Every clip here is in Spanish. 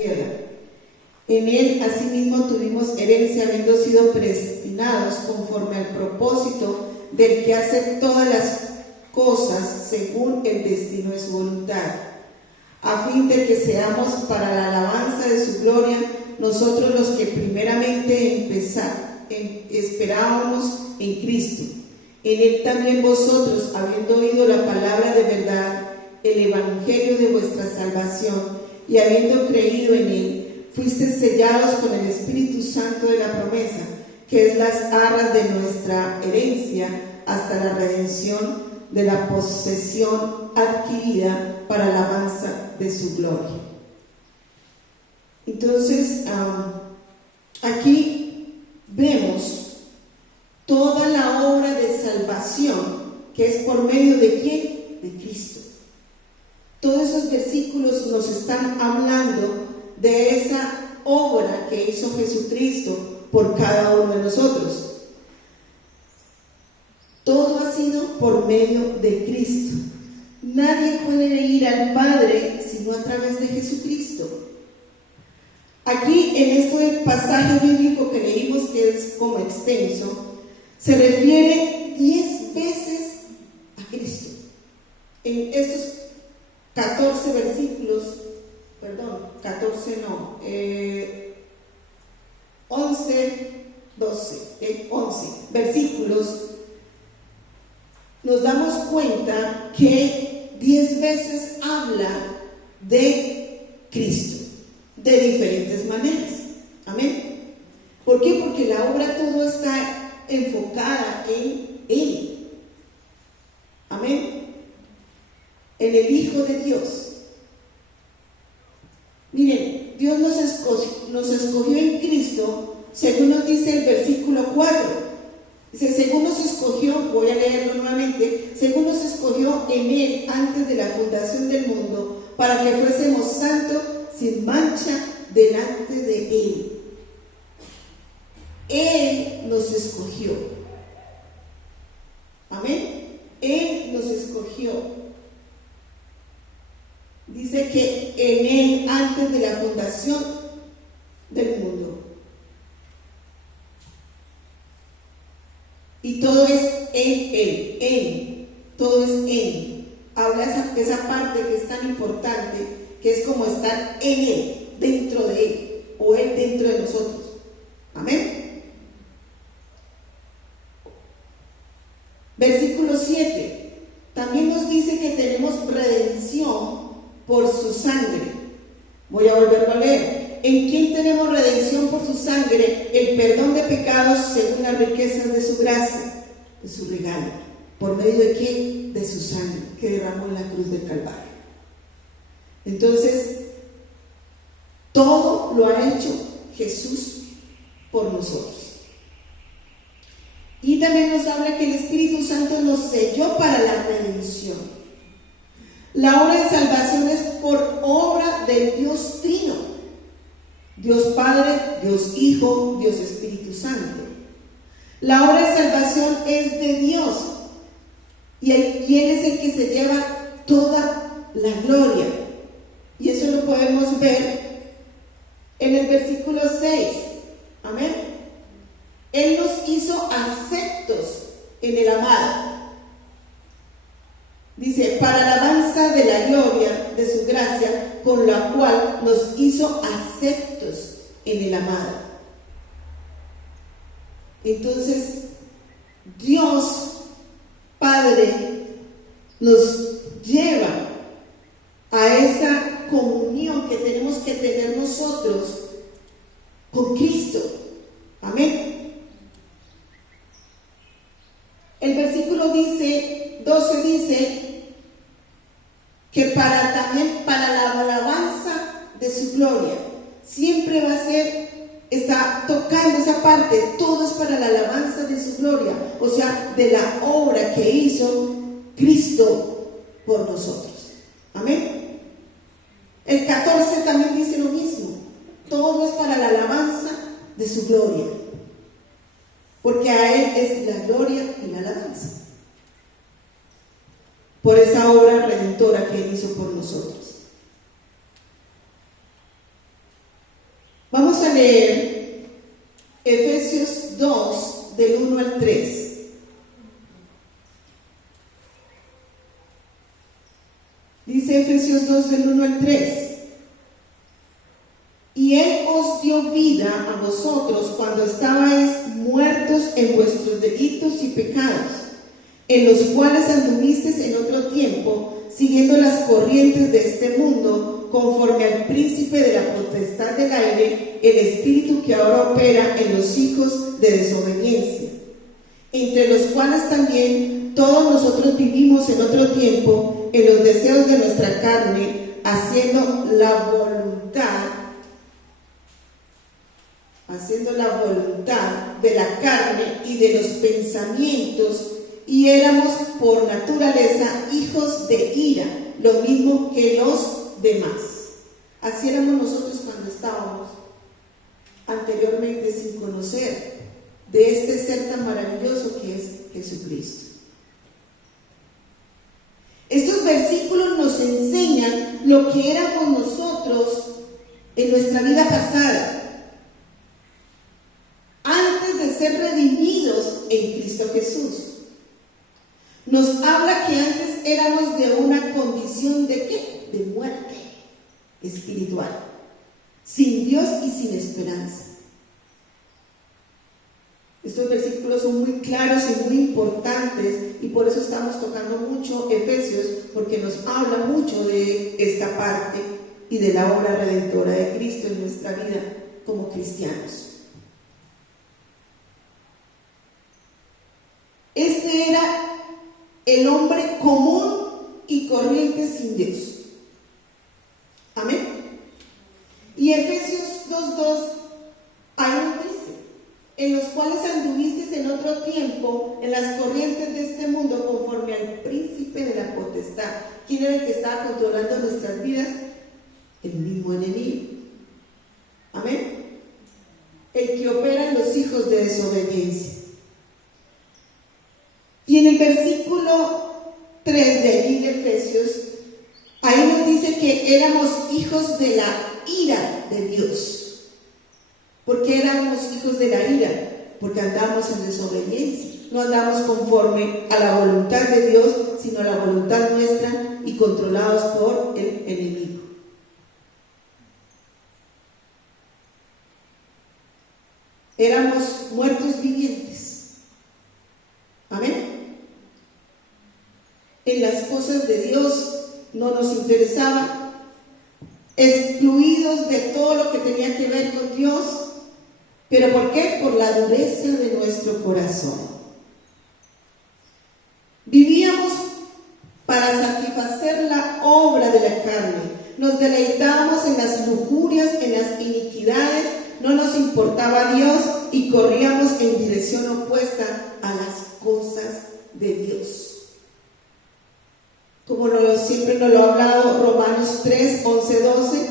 tierra. En él asimismo tuvimos herencia, habiendo sido predestinados conforme al propósito del que hace todas las cosas según el destino de su voluntad, a fin de que seamos para la alabanza de su gloria, nosotros los que primeramente esperábamos en Cristo. En él también vosotros, habiendo oído la palabra de verdad, el evangelio de vuestra salvación, y habiendo creído en él, fuisteis sellados con el Espíritu Santo de la promesa, que es las arras de nuestra herencia, hasta la redención de la posesión adquirida para alabanza de su gloria. Entonces, aquí vemos toda la obra de salvación, que es por medio de ¿quién? De Cristo. Todos esos versículos nos están hablando de esa obra que hizo Jesucristo por cada uno de nosotros. Todo ha sido por medio de Cristo. Nadie puede ir al Padre sino a través de Jesucristo. Aquí en este pasaje bíblico que leímos, que es como extenso, se refiere 10 veces a Cristo. En estos 14 versículos, 11 versículos, nos damos cuenta que 10 veces habla de Cristo, de diferentes maneras. Amén. ¿Por qué? Porque la obra todo está enfocada en Él. Amén. En el Hijo de Dios. Miren, Dios nos escogió en Cristo, según nos dice el versículo 4. Dice, según nos escogió, voy a leerlo nuevamente, según nos escogió en Él antes de la fundación del mundo, para que fuésemos santos sin mancha delante de Él. Él nos escogió. Amén. Él nos escogió. Dice que en Él antes de la fundación del mundo. Y todo es en Él, todo es en. Habla esa parte que es tan importante, que es como estar en Él, dentro de Él, o Él dentro de nosotros. Amén. Versículo 7, también nos dice que tenemos redención por su sangre. Voy a volverlo a leer. ¿En quién tenemos redención por su sangre? El perdón de pecados según las riquezas de su gracia, de su regalo. ¿Por medio de quién? De su sangre que derramó en la cruz del Calvario. Entonces, todo lo ha hecho Jesús por nosotros. Y también nos habla que el Espíritu Santo nos selló para la redención. La obra de salvación es por obra del Dios Trino. Dios Padre, Dios Hijo, Dios Espíritu Santo. La obra de salvación es de Dios. Y Él es el que se lleva toda la gloria. Y eso lo podemos ver en el versículo 6. Amén. Él nos hizo aceptos en el amado. Dice, para alabanza de la gloria de su gracia, con la cual nos hizo aceptos en el amado. Entonces, Dios Padre nos lleva a esa comunión que tenemos que tener nosotros con Cristo. Amén. El versículo 12 dice que también para la alabanza de su gloria, siempre va a ser, está tocando esa parte, todo es para la alabanza de su gloria, o sea, de la obra que hizo Cristo por nosotros. Amén. El 14 también dice lo mismo, todo es para la alabanza de su gloria, porque a Él es la gloria y la alabanza, por esa obra redentora que Él hizo por nosotros. a leer Efesios 2, del 1 al 3. Dice Efesios 2, del 1 al 3. Y Él os dio vida a vosotros cuando estabais muertos en vuestros delitos y pecados, en los cuales anduvisteis en otro tiempo, siguiendo las corrientes de este mundo, conforme al príncipe de la potestad del aire, el espíritu que ahora opera en los hijos de desobediencia, entre los cuales también todos nosotros vivimos en otro tiempo, en los deseos de nuestra carne, haciendo la voluntad de la carne y de los pensamientos, y éramos por naturaleza hijos de ira, lo mismo que los demás. Así éramos nosotros cuando estábamos anteriormente sin conocer de este ser tan maravilloso que es Jesucristo. Estos versículos nos enseñan lo que éramos nosotros en nuestra vida pasada, antes de ser redimidos en Cristo Jesús. Nos habla que antes éramos de una condición ¿de qué? De muerte espiritual, sin Dios y sin esperanza. Estos versículos son muy claros y muy importantes, y por eso estamos tocando mucho Efesios, porque nos habla mucho de esta parte y de la obra redentora de Cristo en nuestra vida como cristianos. Este era el hombre común y corriente sin Dios. Amén. Y Efesios 2:2 ahí nos dice: en los cuales anduvisteis en otro tiempo en las corrientes de este mundo, conforme al príncipe de la potestad. ¿Quién era el que estaba controlando nuestras vidas? El mismo enemigo. Amén. El que opera en los hijos de desobediencia. Y en el versículo 3 de allí de Efesios, ahí nos dice que éramos hijos de la ira de Dios. ¿Por qué éramos hijos de la ira? Porque andamos en desobediencia. No andamos conforme a la voluntad de Dios, sino a la voluntad nuestra, y controlados por el enemigo. Éramos muertos vivientes. Amén. En las cosas de Dios no nos interesaba, excluidos de todo lo que tenía que ver con Dios. ¿Pero por qué? Por la dureza de nuestro corazón. Vivíamos para satisfacer la obra de la carne, nos deleitábamos en las lujurias, en las iniquidades, no nos importaba Dios y corríamos en dirección opuesta a las cosas de Dios. Como siempre nos lo ha hablado Romanos 3, 11, 12,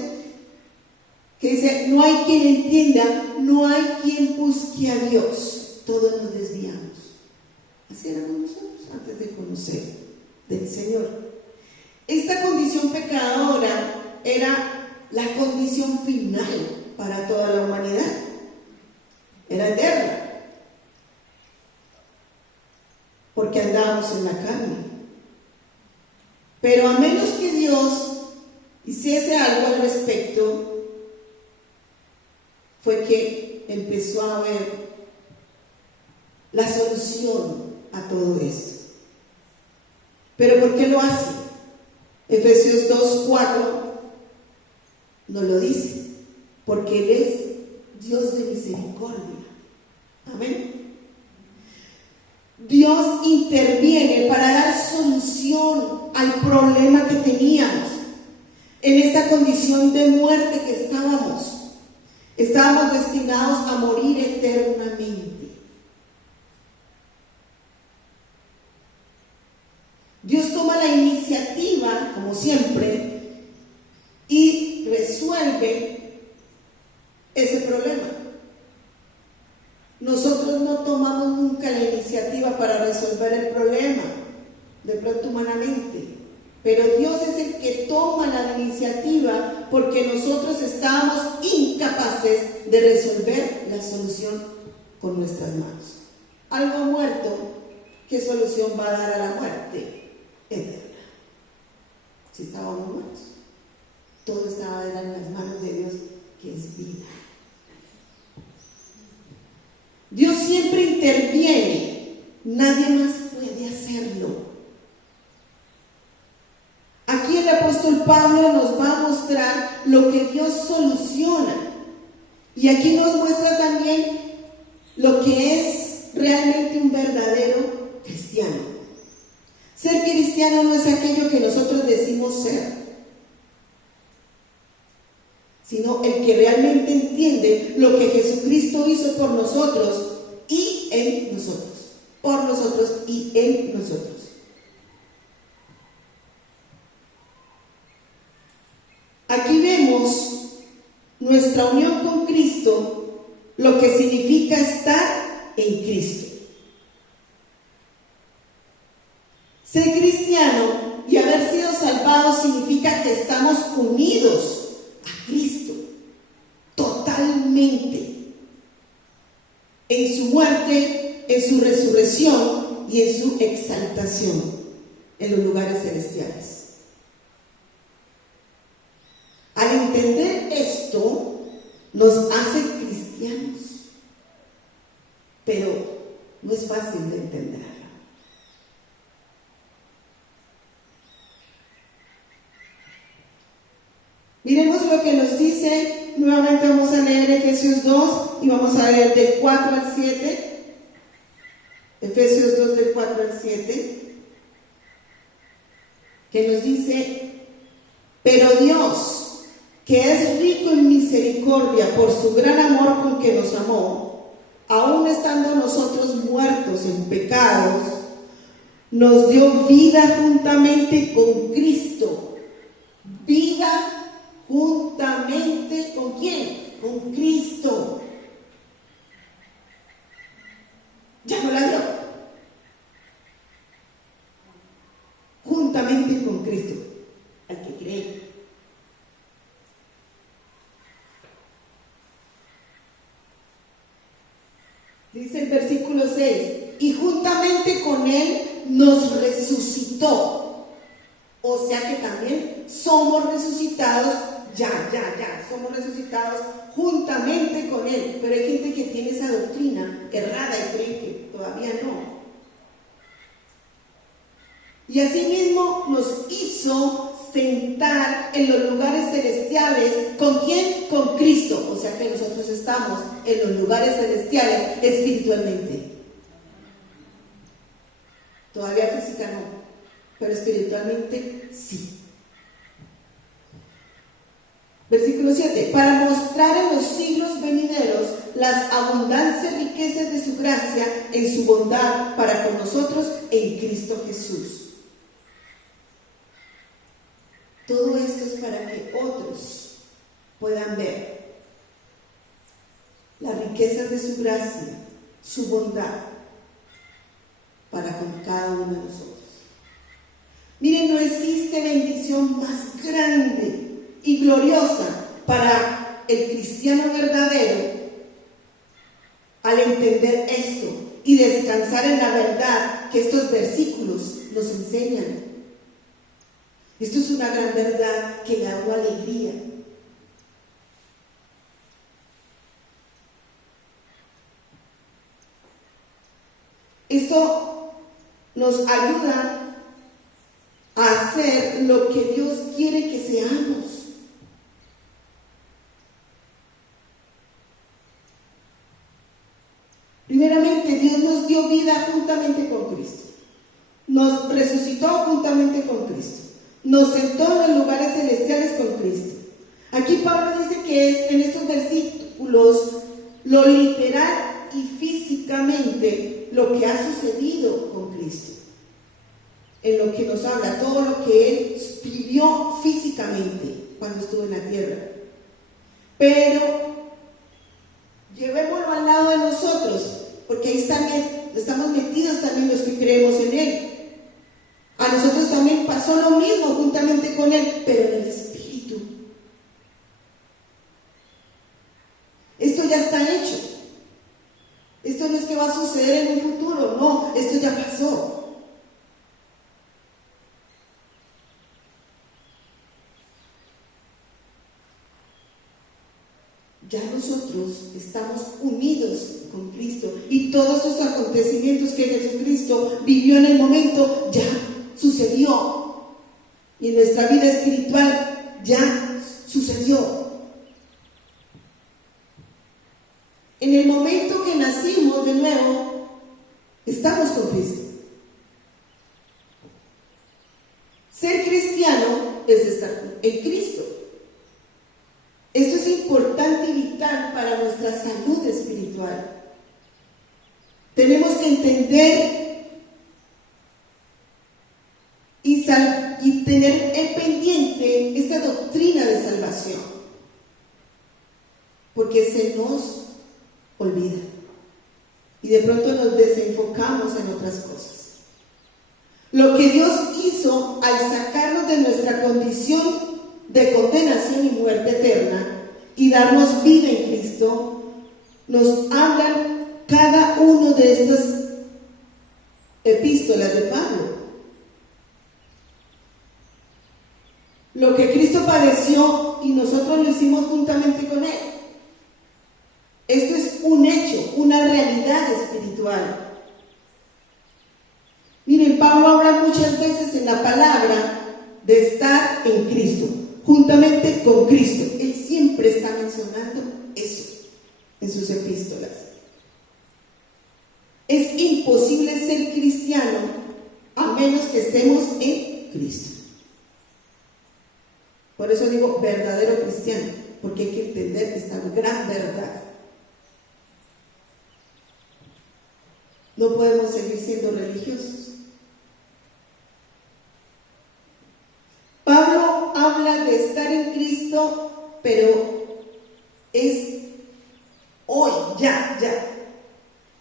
que dice: no hay quien entienda, no hay quien busque a Dios, todos nos desviamos. Así éramos nosotros antes de conocer del Señor. Esta condición pecadora era la condición final para toda la humanidad. Era eterna, porque andábamos en la carne. Pero a menos que Dios hiciese algo al respecto, fue que empezó a ver la solución a todo esto. ¿Pero por qué lo hace? Efesios 2:4 nos lo dice: porque Él es Dios de misericordia. Amén. Dios interviene para dar solución al problema que teníamos en esta condición de muerte que estábamos. Estábamos destinados a morir eternamente. Dios toma la iniciativa, como siempre, y resuelve ese problema. Nosotros no tomamos nunca la iniciativa para resolver el problema, de pronto humanamente, pero Dios es el que toma la iniciativa, porque nosotros estábamos incapacitados incapaces de resolver la solución con nuestras manos. Algo muerto, ¿qué solución va a dar a la muerte? Eterna. Si estábamos muertos, todo estaba en las manos de Dios, que es vida. Dios siempre interviene, nadie más puede hacerlo. Aquí el apóstol Pablo nos va a mostrar lo que Dios soluciona. Y aquí nos muestra también lo que es realmente un verdadero cristiano. Ser cristiano no es aquello que nosotros decimos ser, sino el que realmente entiende lo que Jesucristo hizo por nosotros y en nosotros. Por nosotros y en nosotros. Aquí vemos nuestra unión con Cristo, lo que significa estar en Cristo. Ser cristiano y haber sido salvados significa que estamos unidos a Cristo totalmente en su muerte, en su resurrección y en su exaltación en los lugares celestiales. Al entender esto, nos hace cristianos, pero no es fácil de entenderlo. Miremos lo que nos dice, nuevamente vamos a leer Efesios 2 y vamos a leer del 4 al 7. Efesios 2 del 4 al 7, que nos dice: pero Dios, que es rico en misericordia por su gran amor con que nos amó, aun estando nosotros muertos en pecados, nos dio vida juntamente con Cristo. Vida juntamente ¿con quién? Con Cristo. Ya no la dio. Juntamente con Cristo, al que cree. Dice el versículo 6, y juntamente con Él nos resucitó. O sea que también somos resucitados, somos resucitados juntamente con Él. Pero hay gente que tiene esa doctrina errada y cree que todavía no. Y asimismo nos hizo sentar en los lugares celestiales. ¿Con quién? Con Cristo. O sea que nosotros estamos en los lugares celestiales espiritualmente. Todavía física no, pero espiritualmente sí. Versículo 7, para mostrar en los siglos venideros las abundantes riquezas de su gracia en su bondad para con nosotros en Cristo Jesús. Todo esto es para que otros puedan ver las riquezas de su gracia, su bondad para con cada uno de nosotros. Miren, no existe bendición más grande y gloriosa para el cristiano verdadero al entender esto y descansar en la verdad que estos versículos nos enseñan. Esto es una gran verdad que le da alegría. Esto nos ayuda a hacer lo que Dios quiere que seamos. Primeramente, Dios nos dio vida juntamente con Cristo. Nos resucitó juntamente con Cristo. Nos sentó en los lugares celestiales con Cristo. Aquí Pablo dice que es en estos versículos lo literal y físicamente lo que ha sucedido con Cristo. En lo que nos habla, todo lo que Él vivió físicamente cuando estuvo en la tierra. Pero llevémoslo al lado de nosotros, porque ahí estamos metidos también los que creemos en Él. A nosotros también pasó lo mismo juntamente con Él, pero en el Espíritu. ya está hecho. Esto no es que va a suceder en un futuro, no, esto ya pasó. Ya nosotros estamos unidos con Cristo y todos esos acontecimientos que Jesucristo vivió en el momento ya sucedió. Y en nuestra vida espiritual ya sucedió. En el momento que nacimos de nuevo, estamos con Cristo. Ser cristiano es estar en Cristo. Esto es importante y vital para nuestra salud espiritual. Tenemos que entender y tener en pendiente esta doctrina de salvación, porque se nos olvida y de pronto nos desenfocamos en otras cosas. Lo que Dios hizo al sacarnos de nuestra condición de condenación y muerte eterna y darnos vida en Cristo, nos hablan cada uno de estas epístolas de Pablo. Lo que Cristo padeció y nosotros lo hicimos juntamente con Él. Esto es un hecho, una realidad espiritual. Miren, Pablo habla muchas veces en la palabra de estar en Cristo, juntamente con Cristo. Él siempre está mencionando eso en sus epístolas. Es imposible ser cristiano a menos que estemos en Cristo. Por eso digo verdadero cristiano, porque hay que entender esta gran verdad. No podemos seguir siendo religiosos. Pablo habla de estar en Cristo, pero es hoy, ya.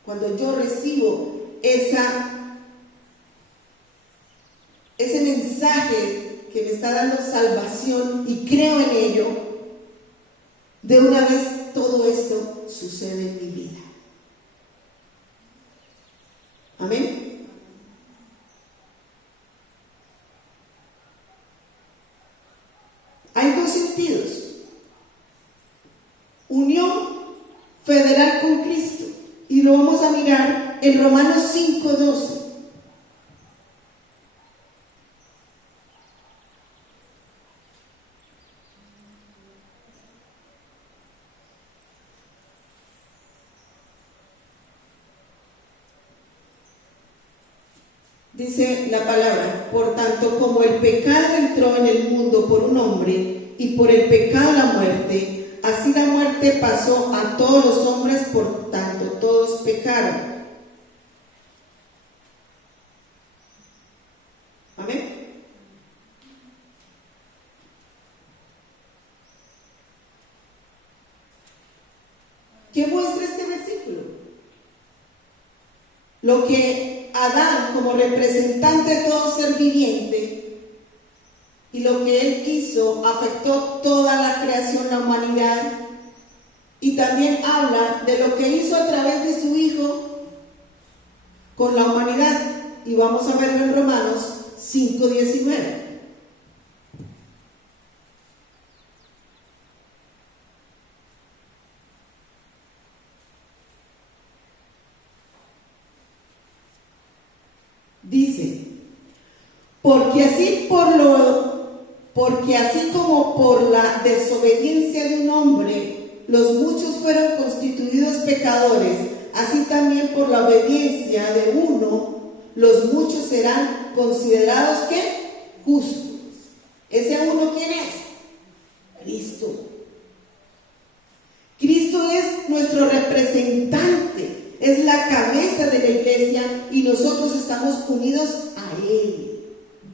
Cuando yo recibo ese mensaje que me está dando salvación y creo en ello, de una vez todo esto sucede en mi vida. Amén. Hay dos sentidos: unión federal con Cristo, y lo vamos a mirar en Romanos 5:12. Dice la palabra: por tanto, como el pecado entró en el mundo por un hombre, y por el pecado la muerte, así la muerte pasó a todos los hombres, por tanto todos pecaron. Amén. ¿Qué muestra este versículo? Lo que Adán, como representante de todo ser viviente, y lo que él hizo afectó toda la creación, la humanidad, y también habla de lo que hizo a través de su Hijo con la humanidad, y vamos a verlo en Romanos 5:19. Dice: porque así como por la desobediencia de un hombre los muchos fueron constituidos pecadores, así también por la obediencia de uno los muchos serán considerados ¿qué? Justos. ¿Ese uno quién es? Cristo. Cristo es nuestro representante, es la cabeza de la iglesia, y nosotros estamos unidos a Él.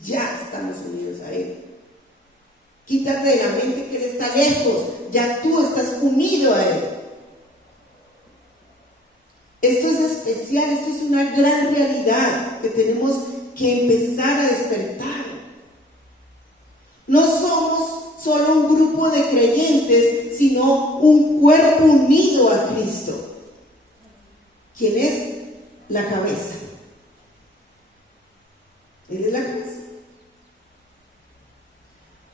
Ya estamos unidos a Él. Quítate de la mente que Él está lejos, ya tú estás unido a Él. Esto es especial, esto es una gran realidad que tenemos que empezar a despertar. No somos solo un grupo de creyentes diferentes, sino un cuerpo unido a Cristo, quien es la cabeza. Él es la cabeza.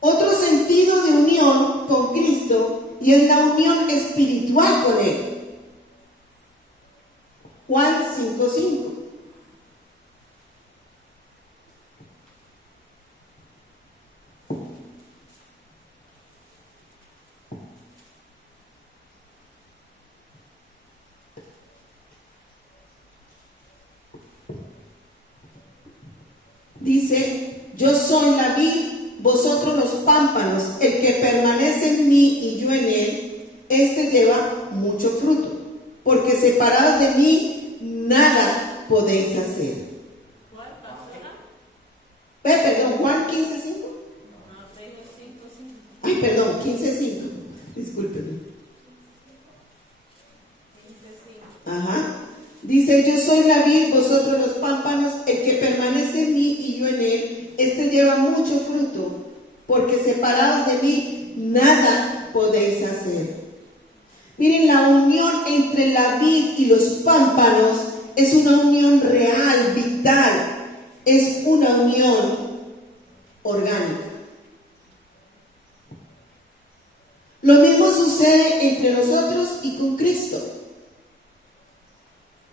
Otro sentido de unión con Cristo, y es la unión espiritual con Él. Juan 5:5. Dice: yo soy la vid, vosotros los pámpanos, el que permanece en mí y yo en él, este lleva mucho fruto, porque separados de mí nada podéis hacer. Perdón, Juan 15:5. Ay, perdón, 15:5. Discúlpenme. Ajá. Dice: yo soy la vid, vosotros los pámpanos, el que permanece en mí y yo en él, este lleva mucho fruto, porque separados de mí nada podéis hacer. Miren, la unión entre la vid y los pámpanos es una unión real, vital, es una unión orgánica. Lo mismo sucede entre nosotros y con Cristo.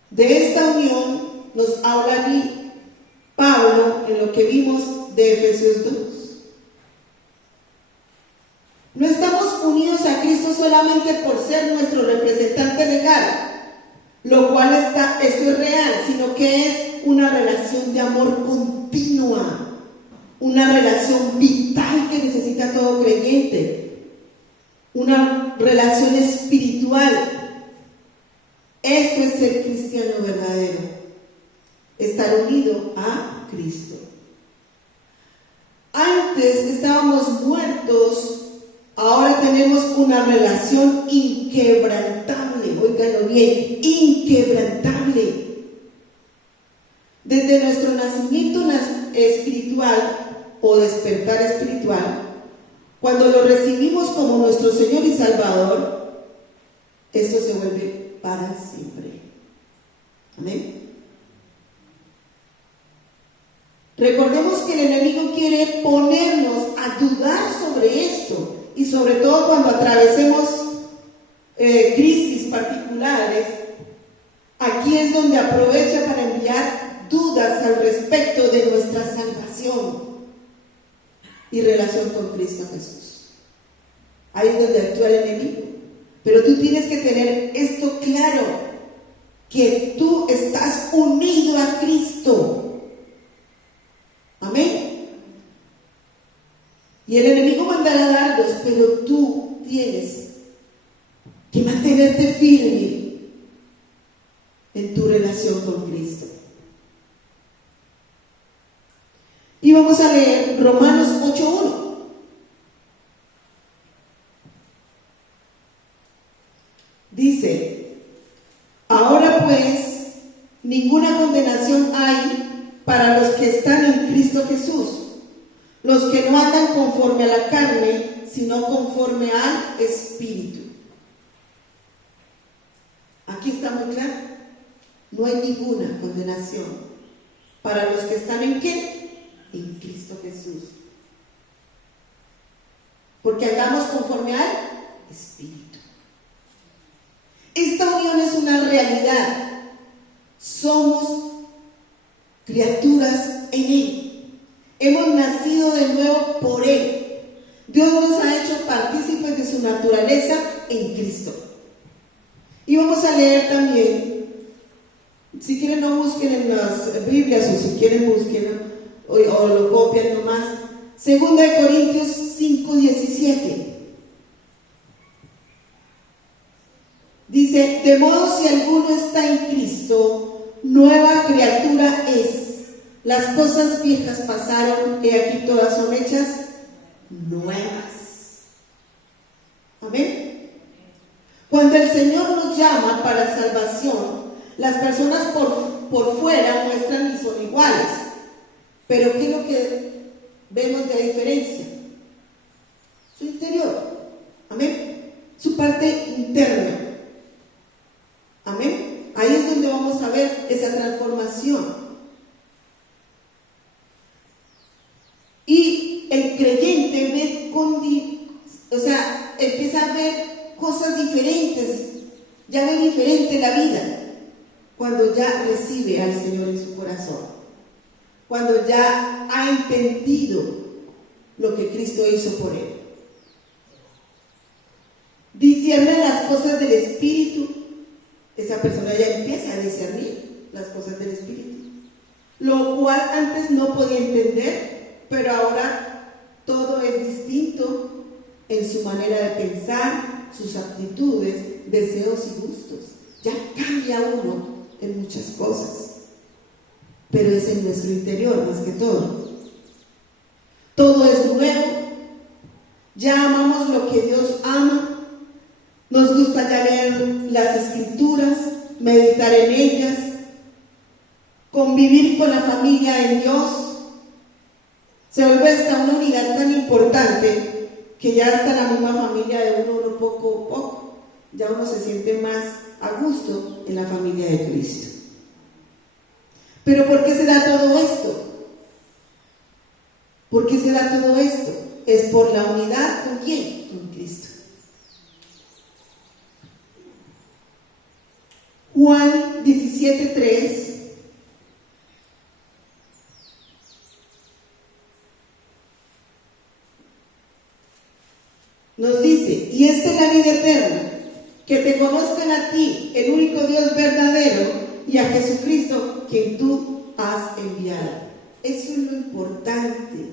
De esta unión nos habla aquí Pablo en lo que vimos de Efesios 2. No estamos unidos a Cristo solamente por ser nuestro representante legal, lo cual esto es real, sino que es una relación de amor continua, una relación vital que necesita todo creyente, una relación espiritual. Esto es ser cristiano verdadero, estar unido a Cristo. Antes estábamos muertos, ahora tenemos una relación inquebrantable, óiganlo bien, inquebrantable. Desde nuestro nacimiento espiritual o despertar espiritual, cuando lo recibimos como nuestro Señor y Salvador, esto se vuelve para siempre. Amén. Recordemos que el enemigo quiere ponernos a dudar sobre esto, y sobre todo cuando atravesemos crisis particulares. Aquí es donde aprovecha para enviar dudas al respecto de nuestra salvación y relación con Cristo Jesús. Ahí es donde actúa el enemigo. Pero tú tienes que tener esto claro, que tú estás unido a Cristo. Amén. Y el enemigo mandará dardos, pero tú tienes que mantenerte firme en tu relación con Cristo. Y vamos a leer Romanos 8:1. Dice: ahora pues, ninguna condenación hay para los que están en Cristo Jesús, los que no andan conforme a la carne, sino conforme al Espíritu. Aquí está muy claro, no hay ninguna condenación para los que están ¿en qué? En Cristo Jesús. Porque andamos conforme al Espíritu. Esta unión es una realidad. Somos criaturas en Él. Hemos nacido de nuevo por Él. Dios nos ha hecho partícipes de su naturaleza en Cristo. Y vamos a leer también, si quieren no busquen en las Biblias, o si quieren busquen o lo copian nomás, 2 Corintios 5:17. Dice: de modo si alguno está en Cristo, nueva criatura es. Las cosas viejas pasaron, y aquí todas son hechas nuevas. Amén. Cuando el Señor nos llama para salvación, las personas por fuera muestran y son iguales. Pero ¿qué es lo que vemos de diferencia? Su interior. Amén. parte interna. Amén. Ahí es donde vamos a ver esa transformación. Y el creyente ve empieza a ver cosas diferentes, ya ve diferente la vida cuando ya recibe al Señor en su corazón, cuando ya ha entendido lo que Cristo hizo por él. Discierne las cosas del Espíritu. Esa persona ya empieza a discernir las cosas del Espíritu, lo cual antes no podía entender, pero ahora todo es distinto en su manera de pensar, sus actitudes, deseos y gustos. Ya cambia uno en muchas cosas, pero es en nuestro interior más que todo. Todo es nuevo, ya amamos lo que Dios ama, nos gusta ya leer las Escrituras, meditar en ellas, convivir con la familia en Dios. Se vuelve hasta una unidad tan importante que ya hasta la misma familia de uno poco a poco, ya uno se siente más a gusto en la familia de Cristo. Pero ¿por qué se da todo esto? ¿Por qué se da todo esto? Es por la unidad ¿con quién? Con Cristo. Juan 17:3 nos dice: y esta es la vida eterna, que te conozcan a ti, el único Dios verdadero, y a Jesucristo, quien tú has enviado. Eso es lo importante,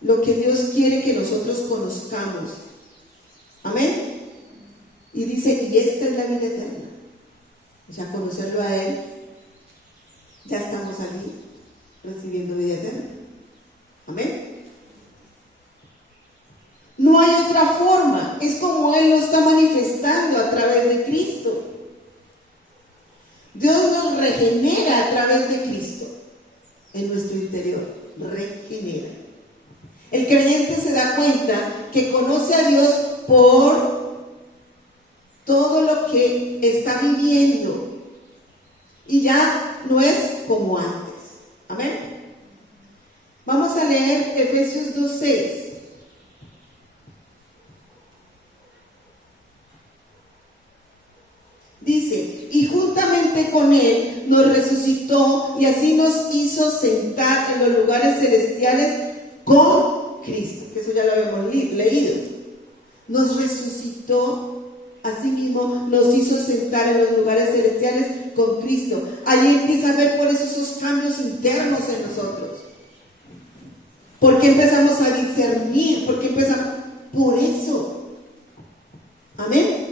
lo que Dios quiere que nosotros conozcamos. Amén. Y dice: y esta es la vida eterna. O sea, conocerlo a Él, ya estamos aquí recibiendo vida eterna. Amén. No hay otra forma, es como Él lo está manifestando a través de Cristo. Dios nos regenera a través de Cristo en nuestro interior, regenera. El creyente se da cuenta que conoce a Dios por todo lo que está viviendo y ya no es como antes. Amén. Vamos a leer Efesios 2:6. Dice: y juntamente con Él nos resucitó y así nos hizo sentar en los lugares celestiales con Cristo. Que eso ya lo habíamos leído. Nos resucitó, así mismo nos hizo sentar en los lugares celestiales con Cristo. Allí empieza a ver por eso esos cambios internos en nosotros. ¿Por qué empezamos a discernir? ¿Por qué empezamos? Por eso. Amén.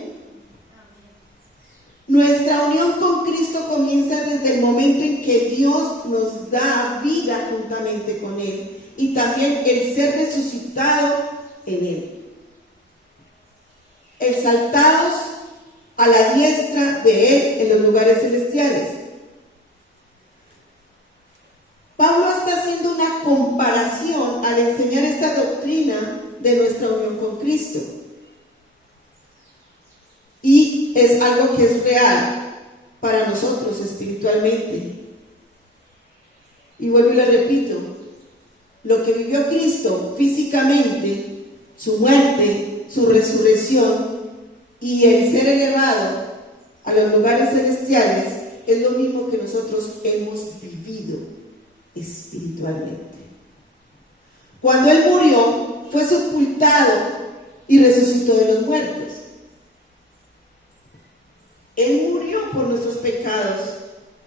Nuestra unión con Cristo comienza desde el momento en que Dios nos da vida juntamente con Él y también el ser resucitado en Él. Exaltados a la diestra de Él en los lugares celestiales. Pablo está haciendo una comparación al enseñar esta doctrina de nuestra unión con Cristo. Y es algo que es real para nosotros espiritualmente. Y vuelvo y le repito, lo que vivió Cristo físicamente, su muerte, su resurrección y el ser elevado a los lugares celestiales, es lo mismo que nosotros hemos vivido espiritualmente. Cuando Él murió, fue sepultado y resucitó de los muertos. Él murió por nuestros pecados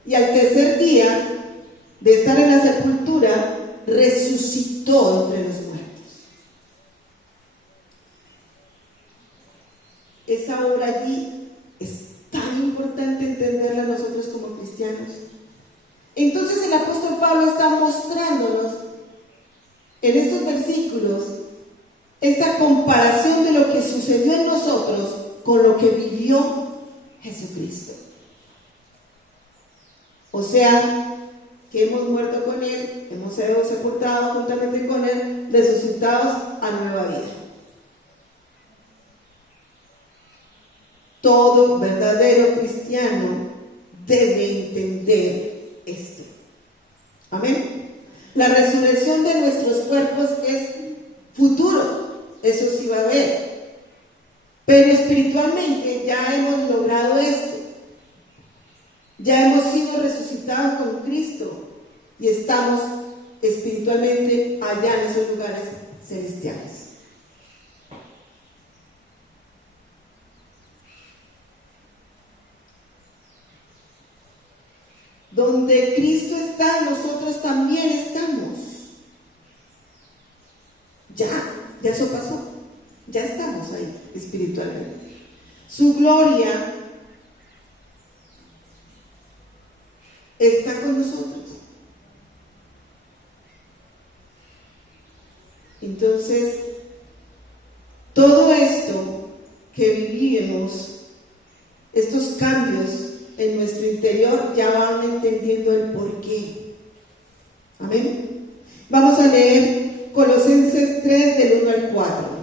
y al tercer día de estar en la sepultura, resucitó entre los muertos. Esa obra allí es tan importante entenderla nosotros como cristianos. Entonces el apóstol Pablo está mostrándonos en estos versículos esta comparación de lo que sucedió en nosotros con lo que vivió Jesucristo. O sea, que hemos muerto con Él, hemos sido sepultados juntamente con Él, resucitados a nueva vida. todo verdadero cristiano debe entender esto. Amén. La resurrección de nuestros cuerpos es futuro, eso sí va a haber. Pero espiritualmente ya hemos logrado esto. Ya hemos sido resucitados con Cristo y estamos espiritualmente allá en esos lugares celestiales. Donde Cristo está, nosotros también estamos. Ya eso pasó. Ya estamos ahí espiritualmente. Su gloria está con nosotros. Entonces, todo esto que vivimos, estos cambios en nuestro interior, ya van entendiendo el porqué. Amén. Vamos a leer Colosenses 3 del 1 al 4.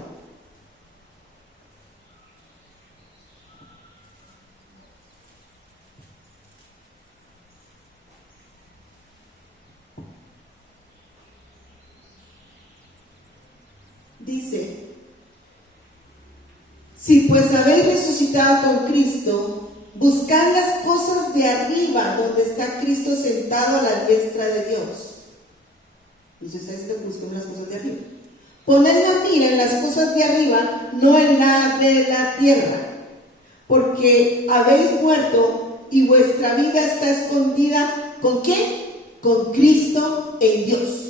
Dice: si pues habéis resucitado con Cristo, buscad las cosas de arriba, donde está Cristo sentado a la diestra de Dios. Entonces, buscamos las cosas de arriba. Poned la mira en las cosas de arriba, no en la de la tierra, porque habéis muerto y vuestra vida está escondida, ¿con quién? Con Cristo en Dios.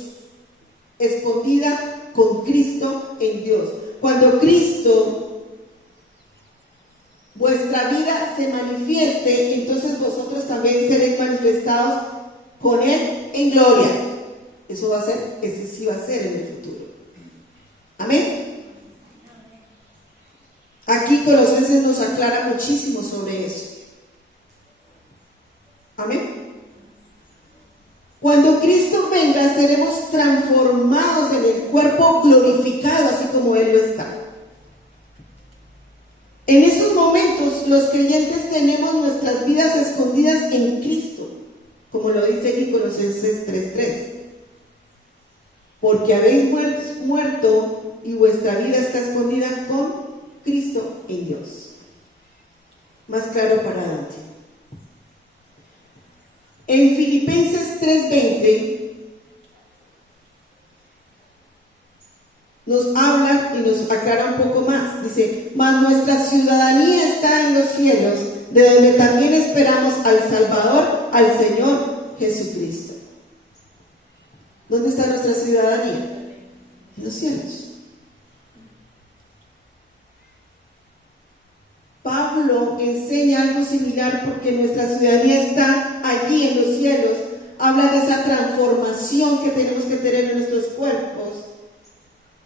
Escondida con Cristo en Dios. Cuando Cristo, vuestra vida se manifieste, entonces vosotros también seréis manifestados con Él en gloria. Eso va a ser, ese sí va a ser en el futuro. Amén. Aquí Colosenses nos aclara muchísimo sobre eso. Amén. Cuando Cristo venga, seremos transformados en el cuerpo glorificado, así como Él lo está. En esos momentos, los creyentes tenemos nuestras vidas escondidas en Cristo, como lo dice aquí Colosenses 3:3. Porque habéis muerto y vuestra vida está escondida con Cristo en Dios. Más claro para Dante. En Filipenses 3:20 nos habla y nos aclara un poco más. Dice: mas nuestra ciudadanía está en los cielos, de donde también esperamos al Salvador, al Señor Jesucristo. ¿Dónde está nuestra ciudadanía? En los cielos. Pablo enseña algo similar, porque nuestra ciudadanía está allí en los cielos. Habla de esa transformación que tenemos que tener en nuestros cuerpos.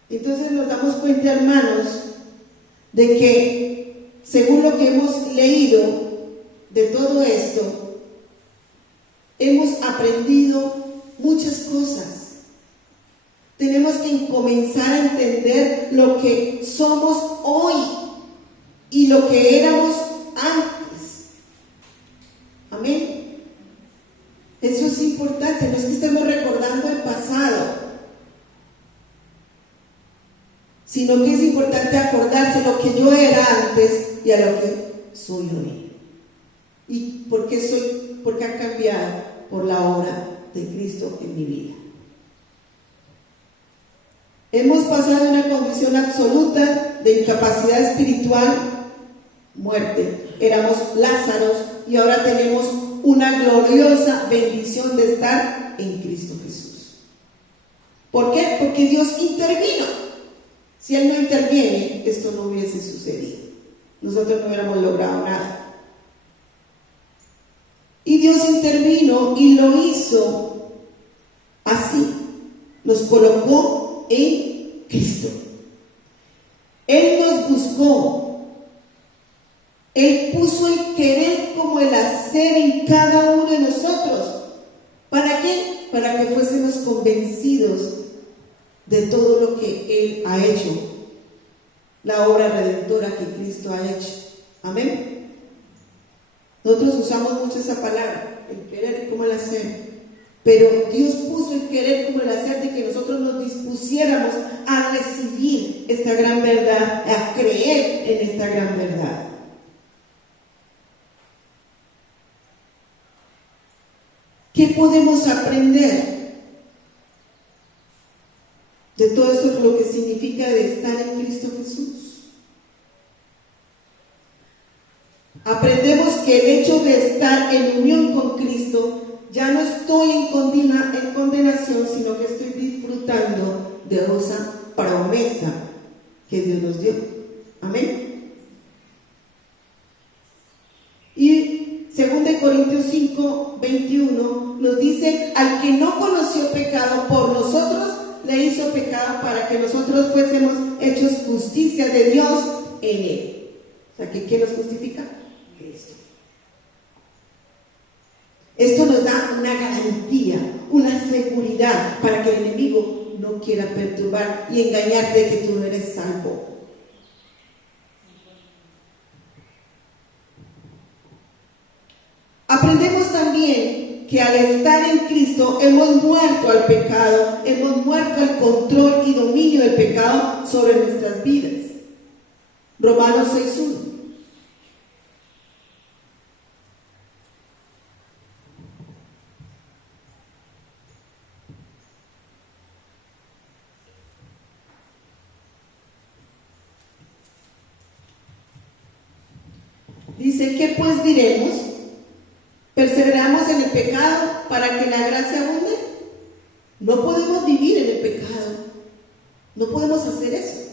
Entonces nos damos cuenta, hermanos, de que según lo que hemos leído de todo esto, hemos aprendido muchas cosas. Tenemos que comenzar a entender lo que somos hoy y lo que éramos antes. Amén. Eso es importante. No es que estemos recordando el pasado, sino que es importante acordarse lo que yo era antes y a lo que soy hoy. ¿Y por qué soy? Porque ha cambiado por la obra de Cristo en mi vida. Hemos pasado de una condición absoluta de incapacidad espiritual, muerte. Éramos Lázaros y ahora tenemos una gloriosa bendición de estar en Cristo Jesús. ¿Por qué? Porque Dios intervino. Si Él no interviene, esto no hubiese sucedido. Nosotros no hubiéramos logrado nada. Y Dios intervino y lo hizo así. Nos colocó en Cristo. Él nos buscó. Él puso el querer como el hacer en cada uno de nosotros. ¿Para qué? Para que fuésemos convencidos de todo lo que Él ha hecho, la obra redentora que Cristo ha hecho. Amén. Nosotros usamos mucho esa palabra, el querer como el hacer. Pero Dios puso el querer como el hacer de que nosotros nos dispusiéramos a recibir esta gran verdad, a creer en esta gran verdad. ¿Qué podemos aprender de todo eso, lo que significa de estar en Cristo Jesús? Aprendemos que el hecho de estar en unión con Cristo, ya no estoy en condenación, sino que estoy disfrutando de esa promesa que Dios nos dio. Amén. Y 2 Corintios 5, 21 nos dice: al que no conoció pecado, por nosotros le hizo pecado para que nosotros fuésemos hechos justicia de Dios en él. O sea, que ¿quién nos justifica? Cristo. Esto nos da una garantía, una seguridad para que el enemigo no quiera perturbar y engañarte de que tú no eres salvo. Aprendemos también que al estar en Cristo hemos muerto al pecado, hemos muerto al control y dominio del pecado sobre nuestras vidas. Romanos 6:1. Dice: ¿qué pues diremos? ¿Perseveramos en el pecado para que la gracia abunde? No podemos vivir en el pecado. No podemos hacer eso.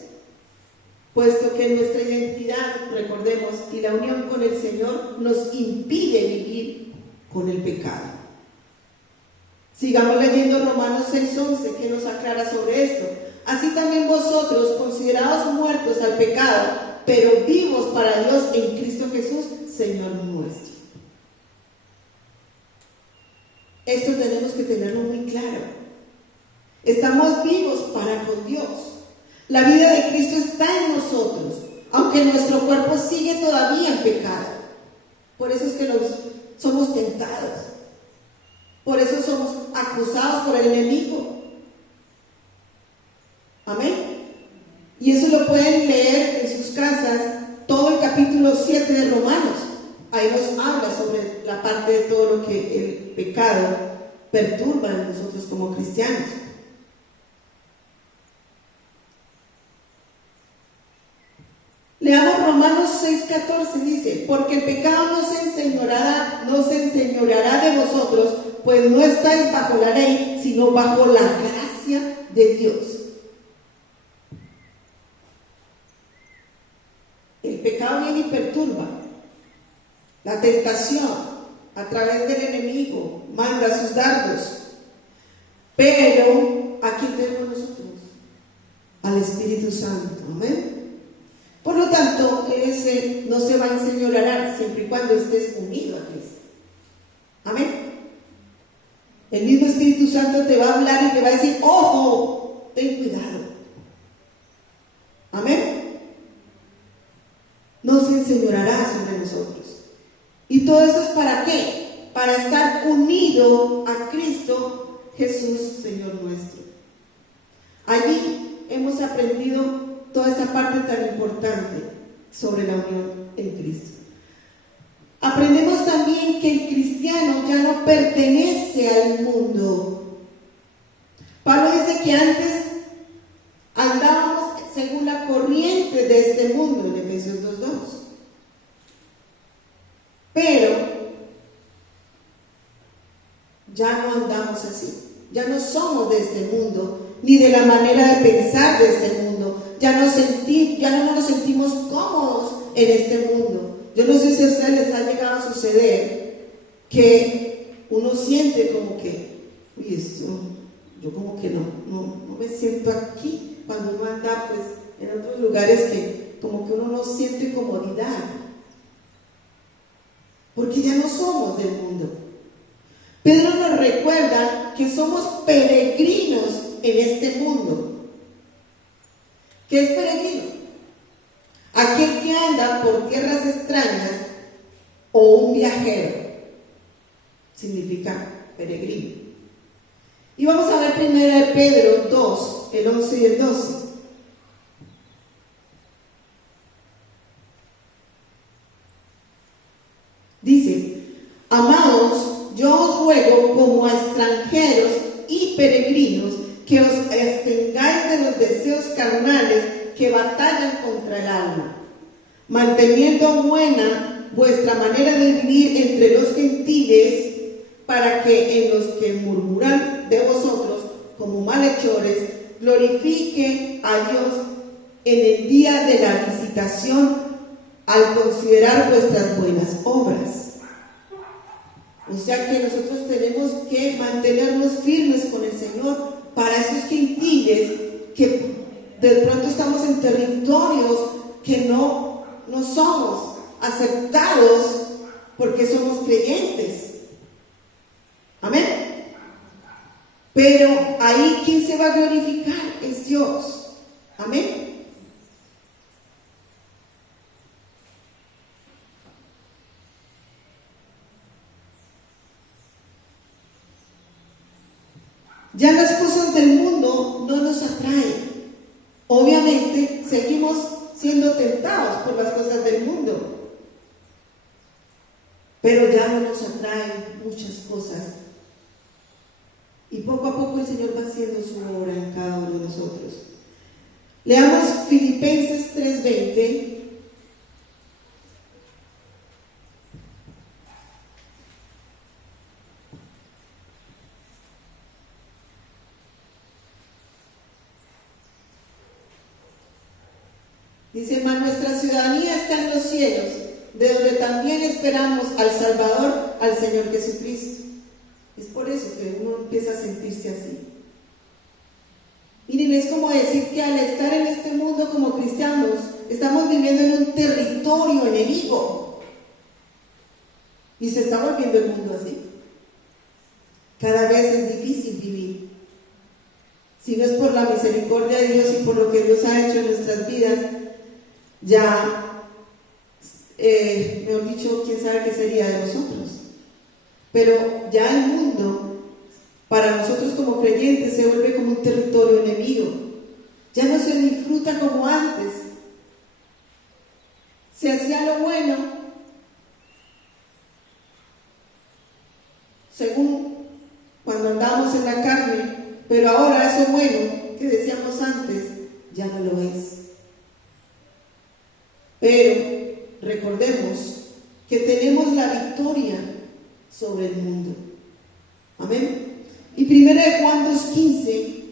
Puesto que nuestra identidad, recordemos, y la unión con el Señor nos impide vivir con el pecado. Sigamos leyendo Romanos 6:11, que nos aclara sobre esto. Así también vosotros, considerados muertos al pecado, pero vivos para Dios en Cristo Jesús, Señor nuestro. Esto tenemos que tenerlo muy claro. Estamos vivos para con Dios. La vida de Cristo está en nosotros, aunque nuestro cuerpo sigue todavía en pecado. Por eso es que somos tentados. Por eso somos acusados por el enemigo. Amén. Y eso lo pueden leer en sus casas, todo el capítulo 7 de Romanos. Ahí nos habla sobre la parte de todo lo que el pecado perturba en nosotros como cristianos. Leamos Romanos 6:14, dice: porque el pecado no se enseñoreará de vosotros, pues no estáis bajo la ley, sino bajo la gracia de Dios. El pecado viene y perturba. La tentación, a través del enemigo, manda sus dardos. Pero, ¿a quién tenemos nosotros? Al Espíritu Santo. Amén. Por lo tanto, ese no se va a enseñorear siempre y cuando estés unido a Cristo. Amén. El mismo Espíritu Santo te va a hablar y te va a decir: ojo, ten cuidado. Amén. No se enseñoreará sobre nosotros. ¿Y todo eso es para qué? Para estar unido a Cristo Jesús, Señor nuestro. Allí hemos aprendido toda esta parte tan importante sobre la unión en Cristo. Aprendemos también que el cristiano ya no pertenece al mundo. Pablo dice que antes andábamos según la corriente de este mundo, en Efesios 2:2. Pero ya no andamos así. Ya no somos de este mundo, ni de la manera de pensar de este mundo. Ya no nos sentimos cómodos en este mundo. Yo no sé si a ustedes les ha llegado a suceder que uno siente como que, uy, esto, yo como que no me siento aquí. Cuando uno anda pues en otros lugares que como que uno no siente comodidad, porque ya no somos del mundo. Pedro nos recuerda que somos peregrinos en este mundo. ¿Qué es peregrino? Aquel que anda por tierras extrañas o un viajero, significa peregrino. Y vamos a ver primero de Pedro 2, el 11 y el 12. Dice: amados, yo os ruego como a extranjeros y peregrinos que os abstengáis de los deseos carnales que batallan contra el alma, manteniendo buena vuestra manera de vivir entre los gentiles, para que en los que murmuran de vosotros como malhechores glorifiquen a Dios en el día de la visitación, al considerar vuestras buenas obras. O sea que nosotros tenemos que mantenernos firmes con el Señor para esos gentiles que de pronto estamos en territorios que no somos aceptados porque somos creyentes. Amén. Pero ahí quien se va a glorificar es Dios. Amén. Ya las cosas del mundo no nos atraen. Obviamente seguimos siendo tentados por las cosas del mundo, pero ya no nos atraen muchas cosas. Y poco a poco el Señor va haciendo su obra en cada uno de nosotros. Leamos Filipenses 3:20. Dice: mas nuestra ciudadanía está en los cielos, de donde también esperamos al Salvador, al Señor Jesucristo. Es por eso que uno empieza a sentirse así. Miren, es como decir que al estar en este mundo como cristianos, estamos viviendo en un territorio enemigo. Y se está volviendo el mundo así. Cada vez es difícil vivir. Si no es por la misericordia de Dios y por lo que Dios ha hecho en nuestras vidas, ya, mejor dicho, quién sabe qué sería de nosotros. Pero ya el mundo, para nosotros como creyentes, se vuelve como un territorio enemigo. Ya no se disfruta como antes. Se hacía lo bueno según cuando andábamos en la carne, pero ahora eso bueno que decíamos antes ya no lo es. Pero recordemos que tenemos la victoria sobre el mundo. Amén. Y 1 Juan 2:15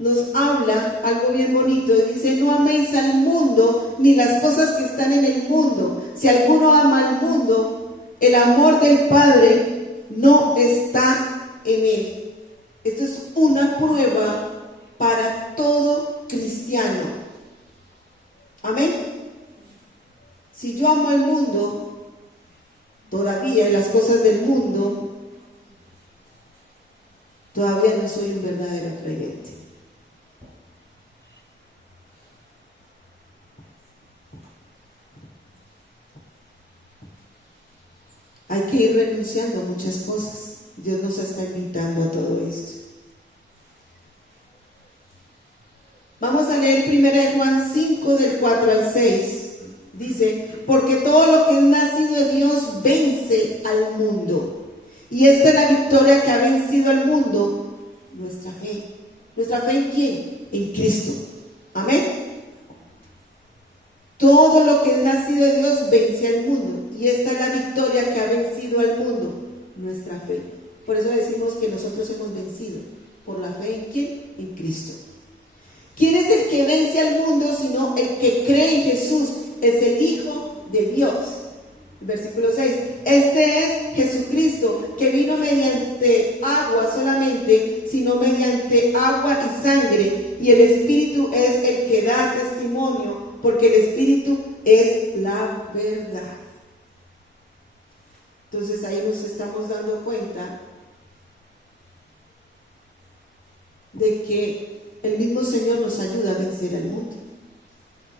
nos habla algo bien bonito. Dice: no améis al mundo ni las cosas que están en el mundo. Si alguno ama al mundo, el amor del Padre no está en él. Esto es una prueba para todo cristiano. Amén. Si yo amo al mundo, todavía las cosas del mundo, todavía no soy un verdadero creyente. Hay que ir renunciando a muchas cosas. Dios nos está invitando a todo esto. Vamos a leer 1 Juan 5, del 4 al 6. Dice: porque todo lo que es nacido de Dios vence al mundo. Y esta es la victoria que ha vencido al mundo: nuestra fe. ¿Nuestra fe en quién? En Cristo. Amén. Todo lo que es nacido de Dios vence al mundo. Y esta es la victoria que ha vencido al mundo: nuestra fe. Por eso decimos que nosotros hemos vencido. ¿Por la fe en quién? En Cristo. ¿Quién es el que vence al mundo sino el que cree en Jesús? Es el Hijo de Dios. Versículo 6. Este es Jesucristo, que vino mediante agua solamente, sino mediante agua y sangre. Y el Espíritu es el que da testimonio, porque el Espíritu es la verdad. Entonces ahí nos estamos dando cuenta de que el mismo Señor nos ayuda a vencer al mundo.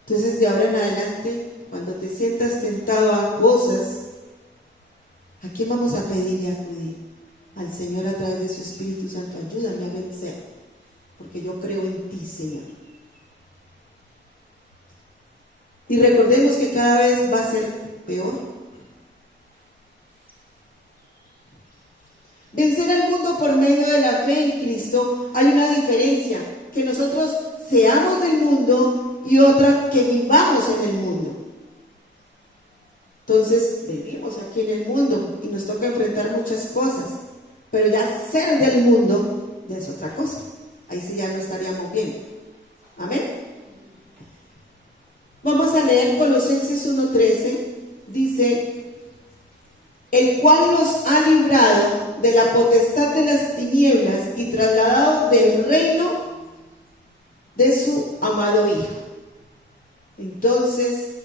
Entonces, de ahora en adelante, cuando te sientas tentado a cosas, qué vamos a pedir y acudir? Al Señor a través de su Espíritu Santo. Ayúdame a vencer, porque yo creo en ti, Señor. Y recordemos que cada vez va a ser peor. Vencer al mundo por medio de la fe en Cristo, hay una diferencia, que nosotros seamos del mundo y otra que vivamos en el mundo. Entonces vivimos aquí en el mundo y nos toca enfrentar muchas cosas, pero ya ser del mundo ya es otra cosa. Ahí sí ya no estaríamos bien. Amén. Vamos a leer Colosenses 1:13. Dice: el cual nos ha librado de la potestad de las tinieblas y trasladado del reino de su amado Hijo. Entonces,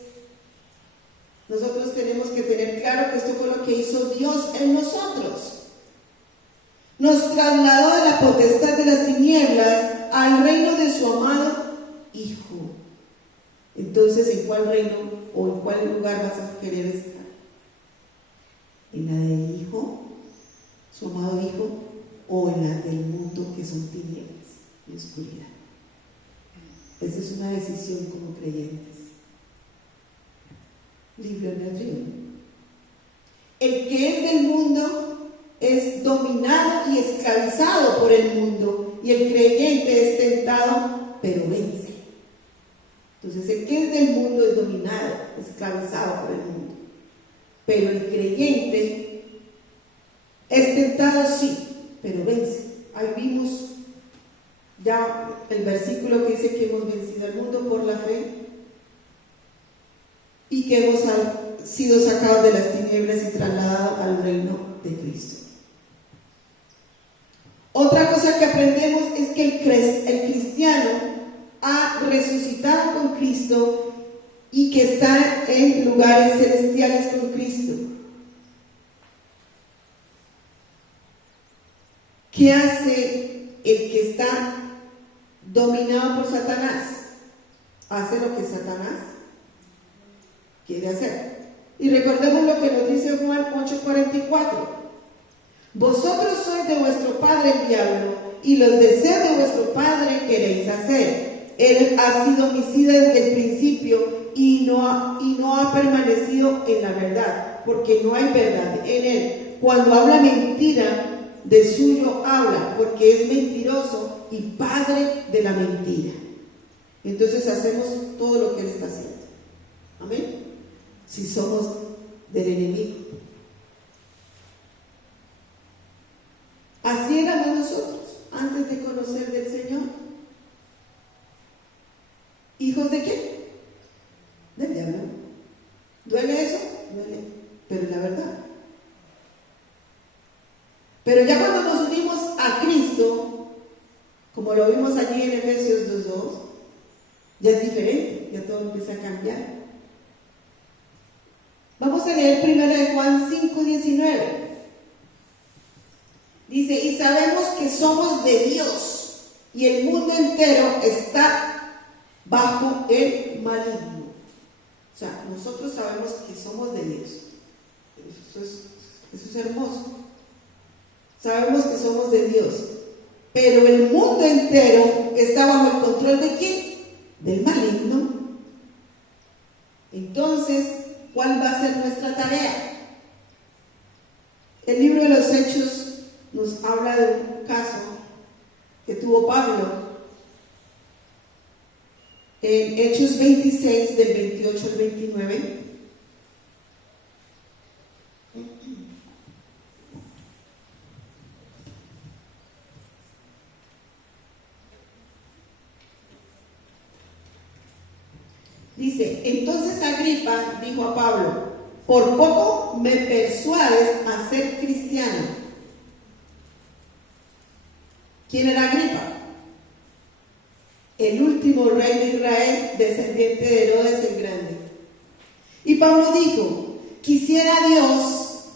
nosotros tenemos que tener claro que esto fue lo que hizo Dios en nosotros. Nos trasladó de la potestad de las tinieblas al reino de su amado Hijo. Entonces, ¿en cuál reino o en cuál lugar vas a querer estar? ¿En la del Hijo, su amado Hijo, o en la del mundo, que son tinieblas y oscuridad? Esa es una decisión como creyentes. Libre albedrío. El que es del mundo es dominado y esclavizado por el mundo, y el creyente es tentado, pero vence. Entonces, el que es del mundo es dominado, esclavizado por el mundo, pero el creyente es tentado, sí, pero vence. Ahí vimos ya el versículo que dice que hemos vencido al mundo por la fe y que hemos sido sacados de las tinieblas y trasladados al reino de Cristo. Otra cosa que aprendemos es que el cristiano ha resucitado con Cristo y que está en lugares celestiales con Cristo. ¿Qué hace el que está dominado por Satanás? Hace lo que Satanás quiere hacer. Y recordemos lo que nos dice Juan 8:44. Vosotros sois de vuestro padre el diablo, y los deseos de vuestro padre queréis hacer. Él ha sido homicida desde el principio y no ha permanecido en la verdad, porque no hay verdad en él. Cuando habla mentira, de suyo habla, porque es mentiroso y padre de la mentira. Entonces hacemos todo lo que él está haciendo. Amén. Si somos del enemigo. Así éramos nosotros antes de conocer del Señor. ¿Hijos de qué? Del diablo. ¿Duele eso? Duele, pero es la verdad. Pero ya cuando nos unimos a Cristo, como lo vimos allí en Efesios 2:2, ya es diferente, ya todo empieza a cambiar. Vamos a leer 1 Juan 5:19. Dice: y sabemos que somos de Dios, y el mundo entero está bajo el maligno. O sea, nosotros sabemos que somos de Dios. Eso es hermoso. Sabemos que somos de Dios, pero el mundo entero está bajo el control ¿de quién? Del maligno. Entonces, ¿cuál va a ser nuestra tarea? El libro de los Hechos nos habla de un caso que tuvo Pablo en Hechos 26, del 28 al 29. Dice: entonces Agripa dijo a Pablo: por poco me persuades a ser cristiano. ¿Quién era Agripa? El último rey de Israel, descendiente de Herodes el Grande. Y Pablo dijo: quisiera Dios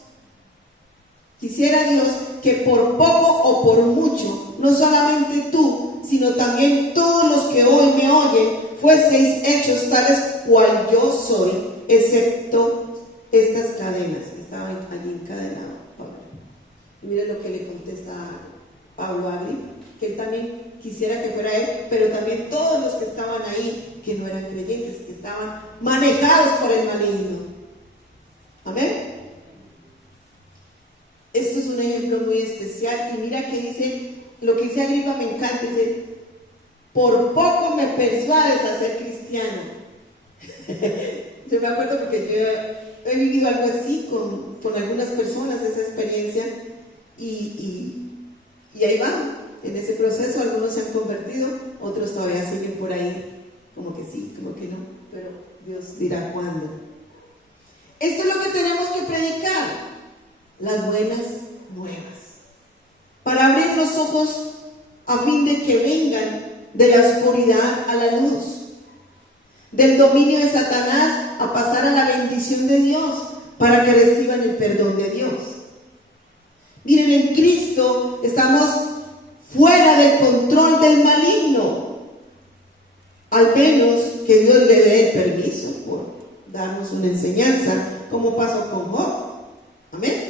que por poco o por mucho, no solamente tú, sino también todos los que hoy me oyen, fueseis hechos tales cual yo soy, excepto estas cadenas. estaba allí encadenado, Pablo. Y mire lo que le contesta Pablo a Agripa, que él también quisiera que fuera él, pero también todos los que estaban ahí, que no eran creyentes, que estaban manejados por el maligno. Amén. Esto es un ejemplo muy especial, y mira que dice, lo que dice Agripa me encanta, dice: por poco me persuades a ser cristiano. Yo me acuerdo porque yo he vivido algo así con algunas personas, esa experiencia, y ahí van, en ese proceso. Algunos se han convertido, otros todavía siguen por ahí, como que sí, como que no, pero Dios dirá cuándo. Esto es lo que tenemos que predicar, las buenas nuevas, para abrir los ojos a fin de que vengan de la oscuridad a la luz, del dominio de Satanás a pasar a la bendición de Dios, para que reciban el perdón de Dios. Miren, en Cristo estamos fuera del control del maligno, al menos que Dios le dé el permiso por darnos una enseñanza, como pasó con Job. Amén.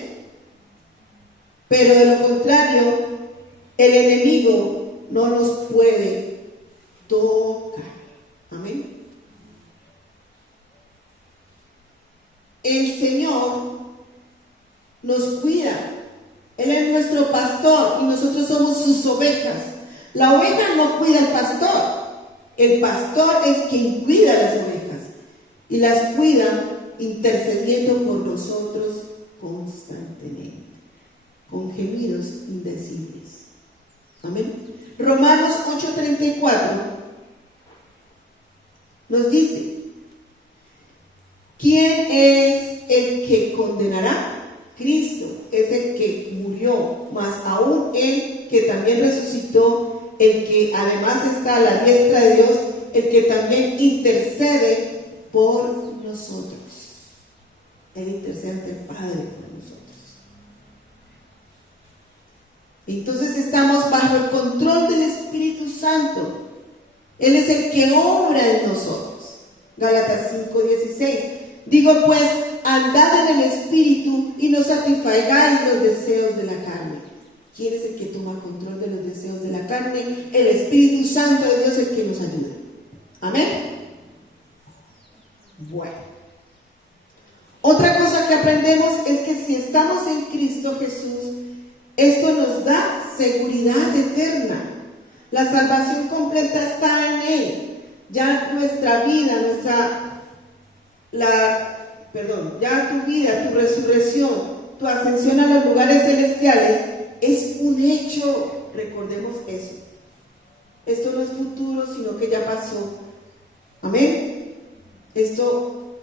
Pero de lo contrario, el enemigo no nos puede tocar. Amén. El Señor nos cuida. Él es nuestro pastor y nosotros somos sus ovejas. La oveja no cuida al pastor. El pastor es quien cuida a las ovejas y las cuida intercediendo por nosotros constantemente, con gemidos indecibles. Amén. Romanos 8:34 nos dice: ¿quién es el que condenará? Cristo es el que murió, más aún el que también resucitó, el que además está a la diestra de Dios, el que también intercede por nosotros. Él intercede ante el Padre por nosotros. Entonces estamos bajo el control del Espíritu Santo. Él es el que obra en nosotros. Gálatas 5:16. Digo pues, andad en el Espíritu y no satisfagáis los deseos de la carne. ¿Quién es el que toma control de los deseos de la carne? El Espíritu Santo de Dios es el que nos ayuda. Amén. Bueno, otra cosa que aprendemos es que si estamos en Cristo Jesús, esto nos da seguridad eterna. La salvación completa está en Él. Ya nuestra vida, ya tu vida, tu resurrección, tu ascensión a los lugares celestiales es un hecho. Recordemos eso. Esto no es futuro, sino que ya pasó. Amén. Esto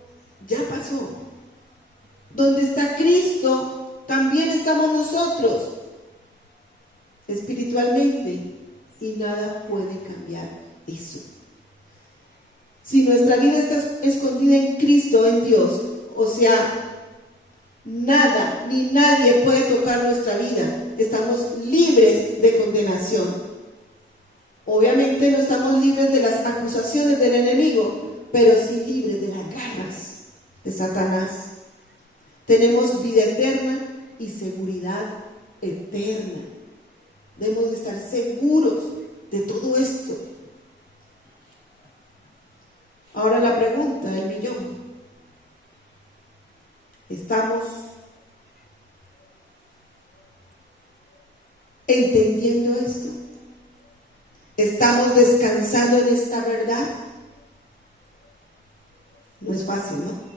ya pasó. Donde está Cristo, también estamos nosotros, espiritualmente, y nada puede cambiar eso. Si nuestra vida está escondida en Cristo, en Dios, o sea, nada ni nadie puede tocar nuestra vida. Estamos libres de condenación. Obviamente no estamos libres de las acusaciones del enemigo, pero sí libres de las garras de Satanás. Tenemos vida eterna y seguridad eterna. Debemos de estar seguros de todo esto. Ahora la pregunta del millón: ¿estamos entendiendo esto? ¿Estamos descansando en esta verdad? No es fácil, ¿no?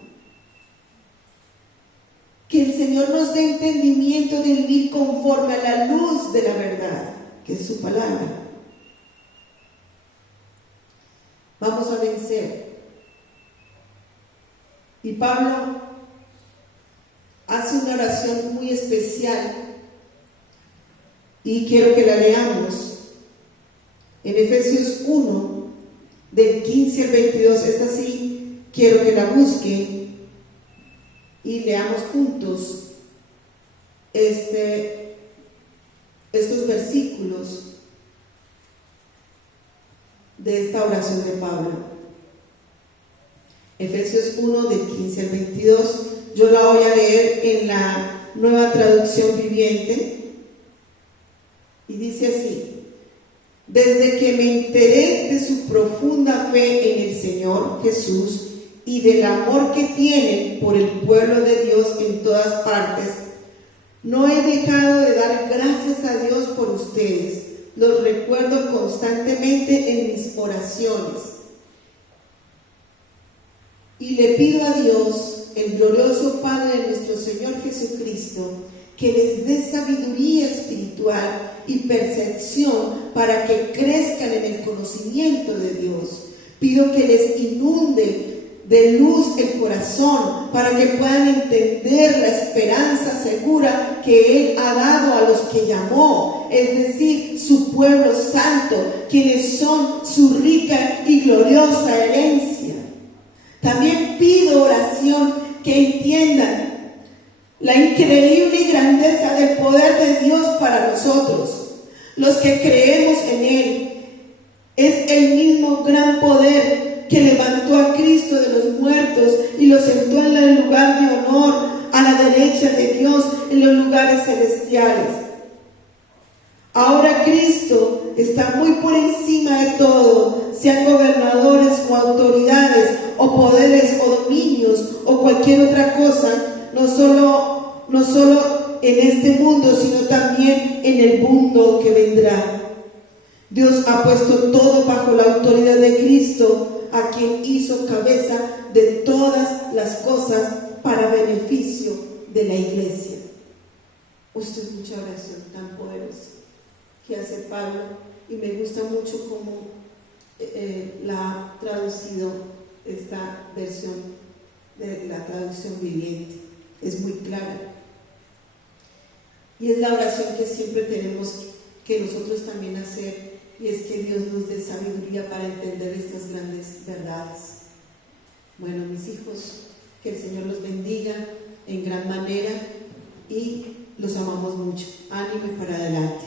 Que el Señor nos dé entendimiento de vivir conforme a la luz de la verdad, que es su palabra. Vamos a vencer. Y Pablo hace una oración muy especial y quiero que la leamos en Efesios 1 del 15 al 22. Esta sí quiero que la busquen y leamos juntos estos versículos de esta oración de Pablo. Efesios 1 del 15 al 22 Yo la voy a leer en la Nueva Traducción Viviente. Y dice así: desde que me enteré de su profunda fe en el Señor Jesús y del amor que tienen por el pueblo de Dios en todas partes, no he dejado de dar gracias a Dios por ustedes. Los recuerdo constantemente en mis oraciones. Y le pido a Dios, el glorioso Padre de nuestro Señor Jesucristo, que les dé sabiduría espiritual y percepción para que crezcan en el conocimiento de Dios. Pido que les inunde de luz el corazón para que puedan entender la esperanza segura que Él ha dado a los que llamó, es decir, su pueblo santo, quienes son su rica y gloriosa herencia. También pido oración que entiendan la increíble grandeza del poder de Dios para nosotros, los que creemos en Él. Es el mismo gran poder que levantó a Cristo de los muertos y lo sentó en el lugar de honor a la derecha de Dios en los lugares celestiales. Ahora Cristo está muy por encima de todo, sean gobernadores o autoridades o poderes o dominios o cualquier otra cosa, no solo en este mundo, sino también en el mundo que vendrá. Dios ha puesto todo bajo la autoridad de Cristo, a quien hizo cabeza de todas las cosas para beneficio de la iglesia. Esto es mucha oración tan poderosa que hace Pablo, y me gusta mucho cómo la ha traducido esta versión de la traducción viviente. Es muy clara. Y es la oración que siempre tenemos que nosotros también hacer, y es que Dios nos dé sabiduría para entender estas grandes verdades. Bueno, mis hijos, que el Señor los bendiga en gran manera y los amamos mucho. Ánimo para adelante.